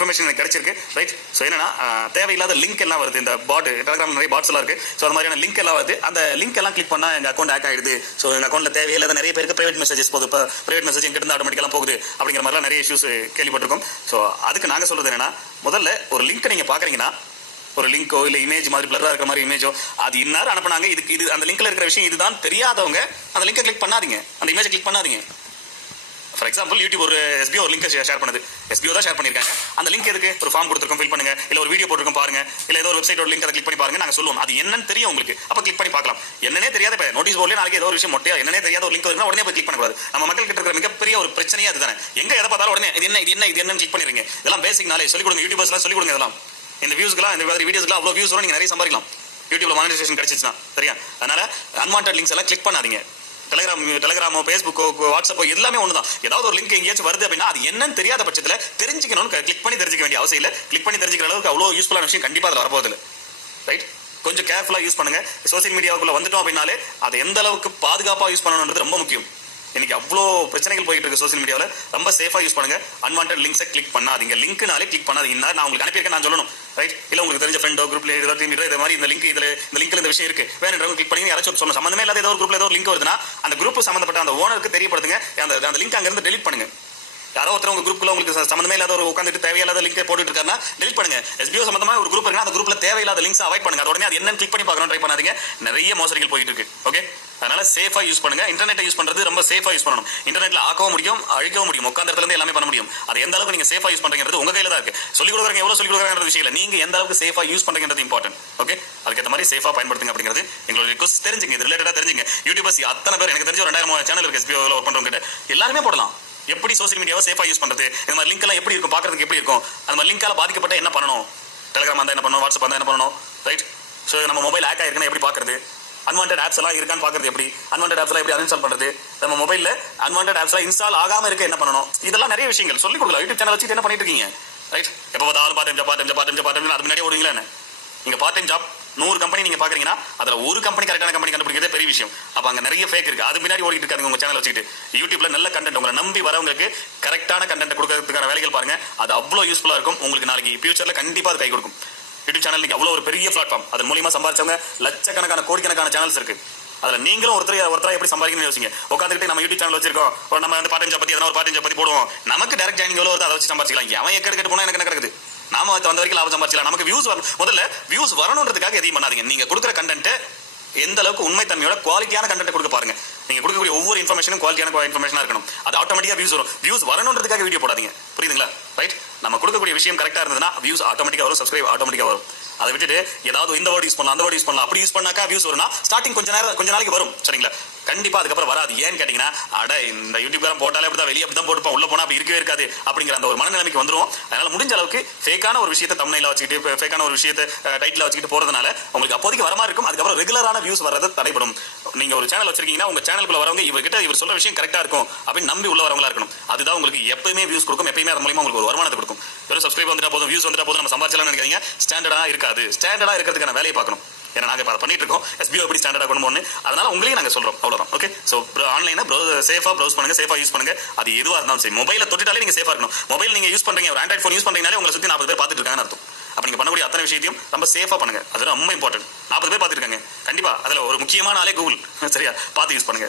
Information எனக்கு கிடைச்சிருக்கு. Right so என்னன்னா தேவையில்லாத லிங்க் எல்லாம் வருது. இந்த பாட் டெலிகிராம் நிறைய பாட்ஸ் எல்லாம் இருக்கு. ஸோ அந்த மாதிரியான லிங்க் எல்லாம் வருது. அந்த லிங்க் எல்லாம் கிளிக் பண்ணால் எங்கள் அக்கௌண்ட் ஹேக் ஆயிடுது. ஸோ எங்கள் அக்கௌண்ட்ல தேவையில்லாத நிறைய பேருக்கு பிரைவேட் மெசேஜஸ் போகுது. இப்போ பிரைவேட் மெசேஜ் எங்கிட்ட இருந்து போகுது. அப்படிங்கிற மாதிரிலாம் நிறைய இஷ்யூஸ் கேள்விப்பட்டிருக்கோம். ஸோ அதுக்கு நாங்கள் சொல்றது என்னன்னா முதல்ல ஒரு லிங்க் நீங்கள் பார்க்குறீங்கன்னா ஒரு லிங்கோ இல்ல இமேஜ் மாதிரி பிளரா இருக்கிற மாதிரி இமேஜோ அது இன்னார் அனுப்புனாங்க. இதுக்கு இது அந்த லிங்க்ல இருக்கிற விஷயம் இதுதான் தெரியாதவங்க அந்த லிங்கை கிளிக் பண்ணாதீங்க. அந்த இமேஜை கிளிக் பண்ணாதீங்க. ஃபார் எக்ஸாம்பிள் யூடியூப் ஒரு எஸ்பிஓ ஒரு லிங்க் ஷேர் பண்ணுது. எஸ்பிஓ தான் ஷேர் பண்ணியிருக்காங்க அந்த லிங்க் எதுக்கு? ஒரு ஃபார்ம் கொடுத்துருக்கோம் ஃபில் பண்ணுங்க. இல்லை ஒரு வீடியோ போட்டிருக்கோம் பாருங்க. இல்லை ஏதோ ஒரு வெப்சைட் லிங்க் அதை கிளிக் பண்ணி பாருங்க. நாங்கள் சொல்லுவோம். அது என்னன்னு தெரியும் உங்களுக்கு. அப்போ கிளிக் பண்ணி பார்க்கலாம். என்னன்னே தெரியாத. இப்போ நோட்டீஸ் போர்டில் நாளைக்கு ஏதோ ஒரு விஷயம் மொட்டையா என்னன்னே தெரியாத ஒரு லிங்க் வருதுன்னா உடனே போய் கிளிக் பண்ணக்கூடாது. நம்ம மக்கள் கிட்ட இருக்கிற மிகப்பெரிய ஒரு பிரச்சனையே அதுதானே. எங்க எதை பார்த்தாலும் உடனே இது என்ன இது என்ன இது என்னன்னு கிளிக் பண்ணிருங்க இதெல்லாம் பேசிக் நாளே சொல்லிக் கொடுங்க யூடியூபர்ஸ்லாம் சொல்லிக் கொடுங்க இதெல்லாம். இந்த வியூஸ்க்குலாம் இந்த மாதிரி வீடியோஸ்க்குலாம் அவ்வளோ வியூஸ் வரும் நீங்கள் நிறைய சம்பாதிக்கலாம். யூடியூப்ல மானிட்டேஷன் கிடைச்சிச்சுன்னா. சரியா? அதனால அன்வான்ட் லிங்க்ஸ் எல்லாம் கிளிக் பண்ணாதீங்க. டெலிகிராம் டெலிகிராமோ ஃபேஸ்புக்கோ வாட்ஸ்அப்போ எல்லாமே ஒன்று தான் ஏதாவது ஒரு லிங்க் எங்கேயாச்சும் வருது அப்படின்னா அது என்னன்னு தெரியாத பட்சத்தில் தெரிஞ்சுக்கணும்னு கிளிக் பண்ணி தெரிஞ்சிக்க வேண்டிய அவசியம் இல்லை. கிளிக் பண்ணி தெரிஞ்சிக்கிற அளவுக்கு அவ்வளோ யூஸ்ஃபுல்லான விஷயம் கண்டிப்பாக அதில் வரப்போதில்லை ரைட் கொஞ்சம் கேர்ஃபுல்லாக யூஸ் பண்ணுங்கள் சோசியல் மீடியாவுக்குள்ளே வந்துட்டோம் அப்படின்னாலே அதை எந்த அளவுக்கு பாதுகாப்பாக யூஸ் பண்ணணுன்றது ரொம்ப முக்கியம். இன்னைக்கு அவ்வளோ பிரச்சனைகள் போயிட்டு இருக்கு சோசியல் மீடியாவில் ரொம்ப சேஃபாக யூஸ் பண்ணுங்க. அன்வான்ட் லிங்க்ஸை கிளிக் பண்ணாதீங்க. லிங்க்னாலே கிளிக் பண்ணாதீங்க. நான் உங்களுக்கு அனுப்பியிருக்கேன் நான் சொல்லணும். ரைட் இல்லை உங்களுக்கு தெரிஞ்ச ஃப்ரெண்டோ குரூப்ல ஏதோ இது மாதிரி இந்த லிங்க் இதில் இந்த லிங்க்ல இந்த விஷயம் இருக்கு. வேணுன்றவங்க கிளிக் பண்ணி யாராச்சும் சொல்லணும். சம்மந்தமே இல்லாத ஏதோ ஒரு குரூப்ல ஏதோ ஒரு லிங்க் வருதுன்னா அந்த குரூப் சம்மந்தப்பட்ட அந்த ஓனருக்கு தெரியப்படுத்துங்க. அந்த அந்த லிங்க் அங்கிருந்து டெலிட் பண்ணுங்க. யாரோ ஒருத்தர் உங்க குரூப்ல உங்களுக்கு சம்மந்தமே இல்லாத ஒரு உட்காந்துட்டு தேவையில்லாத லிங்க் போட்டுட்டு இருக்காருன்னா டெலிட் பண்ணுங்க எஸ்பிஓ சம்பந்தமா ஒரு குரூப் இருக்குன்னா அந்த குரூப்ல தேவையில்லாத லிங்க்ஸ் அவாய்ட் பண்ணுங்க. அது உடனே அது என்னன்னு கிளிக் பண்ணி பார்க்கணும் ட்ரை பண்ணாதீங்க. நிறைய மோசடிகள் போயிட்டு இருக்கு ஓகே அதனால சேஃபா யூஸ் பண்ணுங்க. இன்டர்நெட்டை யூஸ் பண்றது ரொம்ப சேஃபா யூஸ் பண்ணணும். இன்டர்நெட்ல ஆக்கவும் முடியும் அழிக்கவும் முடியும். உட்காந்த இடத்துல இருந்து எல்லாமே பண்ண முடியும். அது எந்த அளவுக்கு நீங்க சேஃபா யூஸ் பண்றீங்கிறது உங்க கையில தான் இருக்கு. சொல்லி கொடுக்குறாங்க எவ்வளவு சொல்லி கொடுக்குறாங்க விஷயம் இல்லை நீங்க எந்த அளவுக்கு சேஃபா யூஸ் பண்றீங்கிறது இம்பார்ட்டன்ட் ஓகே அதுக்கேற்ற மாதிரி சேஃபா பயன்படுத்துங்க அப்படிங்கிறது எங்களோட ரிக்வஸ்ட் தெரிஞ்சுங்க. இது ரிலேட்டடா தெரிஞ்சுங்க. யூடியூபர்ஸ் அத்தனை பேர் எனக்கு தெரிஞ்ச ஒரு ரெண்டாயிரம் சேனல் இருக்கு எஸ்பிஓ ஒர்க் பண்றவங்க எல்லாருமே போடலாம். எப்படி சோசியல் மீடியாவை சேஃபாக யூஸ் பண்ணுறது இந்த மாதிரி லிங்க் எல்லாம் எப்படி இருக்கும்? பார்க்குறதுக்கு எப்படி இருக்கும்? அந்த மாதிரி லிங்கால பாதிக்கப்பட்ட என்ன பண்ணணும்? டெலிகிராம் வந்தால் என்ன பண்ணணும்? வாட்ஸ்அப் வந்தால் என்ன பண்ணணும்? ரைட் ஸோ நம்ம மொபைல் ஹேக் ஆகிருக்குன்னு எப்படி பார்க்குறது? அன்வான்ட் ஆப்ஸ் எல்லாம் இருக்கான்னு பார்க்குறது எப்படி? அன்வான்ட் ஆப்ஸ்லாம் எப்படி அன்இன்ஸ்டால் பண்ணுறது நம்ம மொபைலில் அன்வான்ட் ஆப்ஸ்லாம் இன்ஸ்டால் ஆகாம இருக்க என்ன பண்ணணும்? இதெல்லாம் நிறைய விஷயங்கள். சொல்லி கொடுக்கலாம். யூடியூப் சேனல் வச்சு என்ன பண்ணிட்டு இருக்கீங்க? ரைட் எப்போ பார்த்தாலும் பார்த்து பார்த்து பார்த்து பார்த்து அது முன்னாடியே ஓடுவீங்களா என்ன நீங்க பார்ட் டைம் ஜாப் நூறு கம்பெனி நீங்க பாக்குறீங்கன்னா அதுல ஒரு கம்பெனி கரெக்டான கம்பெனி கண்டுபிடிக்கிறதே பெரிய விஷயம். அப்ப அங்க நிறைய ஃபேக் இருக்கு. அது பின்னாடி ஓடிட்டு இருக்காங்க உங்க சேனல் வச்சுக்கிட்டு. யூடியூப்ல நல்ல கண்டென்ட் உங்களை நம்பி வரவங்களுக்கு கரெக்டான கண்டென்ட் கொடுக்கறதுக்கான வேலைகள் பாருங்க. அது அவ்வளவு யூஸ்ஃபுல்லா இருக்கும். உங்களுக்கு நாளைக்கு ஃபியூச்சர்ல கண்டிப்பா அது கை கொடுக்கும். யூடியூப் சேனல் இன்னைக்கு அவ்வளவு ஒரு பெரிய பிளாட்ஃபார்ம் அதன் மூலியமா சம்பாதிச்சவங்க லட்சக்கணக்கான கோடிக்கணக்கான சேனல்ஸ் இருக்கு. அதுல நீங்களும் ஒருத்தர் ஒருத்தர எப்படி சம்பாதிக்கணும்னு யோசிங்க. உட்காந்துக்கிட்டு நம்ம யூடியூப் சேனல் வச்சிருக்கோம். ஒரு நம்ம வந்து பாட்டு சப்பாத்தி பத்தி எதனா ஒரு பாட்டு சப்பாத்தி பத்தி போடுவோம். நமக்கு டேரக்ட் ஜாயினிங் எவ்வளோ வருது அதை வச்சு சம்பாதிக்கலாம் அவன் எக்கெடு கேட்டு போனா எனக்கு என்ன கிடக்குது? நாம வந்த வரைக்கும் லாபம் சம்பாதிக்கலாம் நமக்கு வியூஸ் வரும் முதல்ல வியூஸ் வரணுன்றதுக்காக எதையும் பண்ணாதீங்க. நீங்க கொடுக்குற கண்டென்ட் எந்த அளவுக்கு உண்மை தன்மையோட குவாலிட்டியான கண்டென்ட் கொடுக்க பாருங்க. நீங்க கொடுக்கக்கூடிய ஒவ்வொரு இன்ஃபர்மேஷனும் குவாலிட்டியான இன்ஃபர்மேஷனா இருக்கணும். அது ஆட்டோமேட்டிக்கா வியூஸ் வரும். வியூஸ் வரணுன்றதுக்காக வீடியோ போடாதீங்க. புரியுதுங்களா? ரைட் நம்ம கொடுக்கக்கூடிய விஷயம் கரெக்டா இருந்ததுன்னா வியூஸ் ஆட்டோமேட்டிக்கா வரும் சப்ஸ்கிரைப் ஆட்டோமேட்டிக்கா வரும். அதை விட்டுட்டு ஏதாவது இந்த வேர்ட் யூஸ் பண்ணலாம் அந்த வேர்ட் யூஸ் பண்ணலாம். அப்படி யூஸ் பண்ணாக்கா வியூஸ் வரும்னா ஸ்டார்டிங் கொஞ்ச நேரம் கொஞ்ச நாளைக்கு வரும். சரிங்களா? கண்டிப்பா அதுக்கப்புறம் வராது. ஏன்னு கேட்டீங்கன்னா அட இந்த யூடியூப்காரன் போட்டாலே அப்படிதான் வெளியே அப்படிதான் போட்டுப்போம். உள்ள போனா அப்படி இருக்கவே இருக்காது. அப்படிங்கிற அந்த ஒரு மனநிலைமைக்கு வந்துடும் அதனால முடிஞ்ச அளவுக்கு ஃபேக்கான ஒரு விஷயத்தை தமிழ்ல வச்சுக்கிட்டு ஃபேக்கான ஒரு விஷயத்தை டைட்டில் வச்சுக்கிட்டு போறதுனால உங்களுக்கு அப்போதைக்கு வரமா இருக்கும். அதுக்கப்புறம் ரெகுலரான வியூஸ் வர்றது தடைபடும். நீங்க ஒரு சேனல் வச்சிருக்கீங்கன்னா உங்க சேனலுக்குள்ள வரவங்க இவர்கிட்ட இவர் சொல்ற விஷயம் கரெக்டா இருக்கும் அப்படின்னு நம்பி உள்ள வரவங்களா இருக்கணும். அதுதான் உங்களுக்கு எப்பயுமே வியூஸ் கொடுக்கும். எப்பயுமே அது மூலியமா உங்களுக்கு ஒரு வருமானத்தை கொடுக்கும். வெறும் சப்ஸ்கிரைப் வந்துட்டா போதும் வியூஸ் வந்துட்டா போதும் நம்ம சம்பாதிச்சலாம் நினைக்கிறீங்க ஸ்டாண்டர்டா இருக்காது. ஸ்டாண்டர்டா இருக்கிறதுக்கான வேலையை பார்க்கணும். ஏன்னா நாங்கள் அதை பண்ணிட்டு இருக்கோம். எஸ்பிஓ எப்படி ஸ்டாண்டர்டா கொண்டு போகணும் அதனால உங்களையும் நாங்கள் சொல்றோம். அவ்வளோதான் ஓகே சோ ஆன்லைனா சேஃபா ப்ரௌஸ் பண்ணுங்க சேஃபா யூஸ் பண்ணுங்க. அது எதுவாக இருந்தாலும் சரி. மொபைல தொட்டுட்டாலே நீங்க சேஃபா இருக்கணும். மொபைல் நீங்க யூஸ் பண்றீங்க ஒரு ஆண்ட்ராய்ட் ஃபோன் யூஸ் பண்றீங்கனாலே உங்களை சுற்றி நாற்பது பேர் பார்த்துட்டு இருக்காங்கன்னு அர்த்தம். அத்தனை விஷயத்தையும் ரொம்ப சேஃபா பண்ணுங்க. அது ரொம்ப இம்பார்ட்டன்ட் நாற்பது பேர் பார்த்துட்டு கண்டிப்பா அதுல ஒரு முக்கியமான ஆளே கூகுள் சரியா? பார்த்து யூஸ் பண்ணுங்க.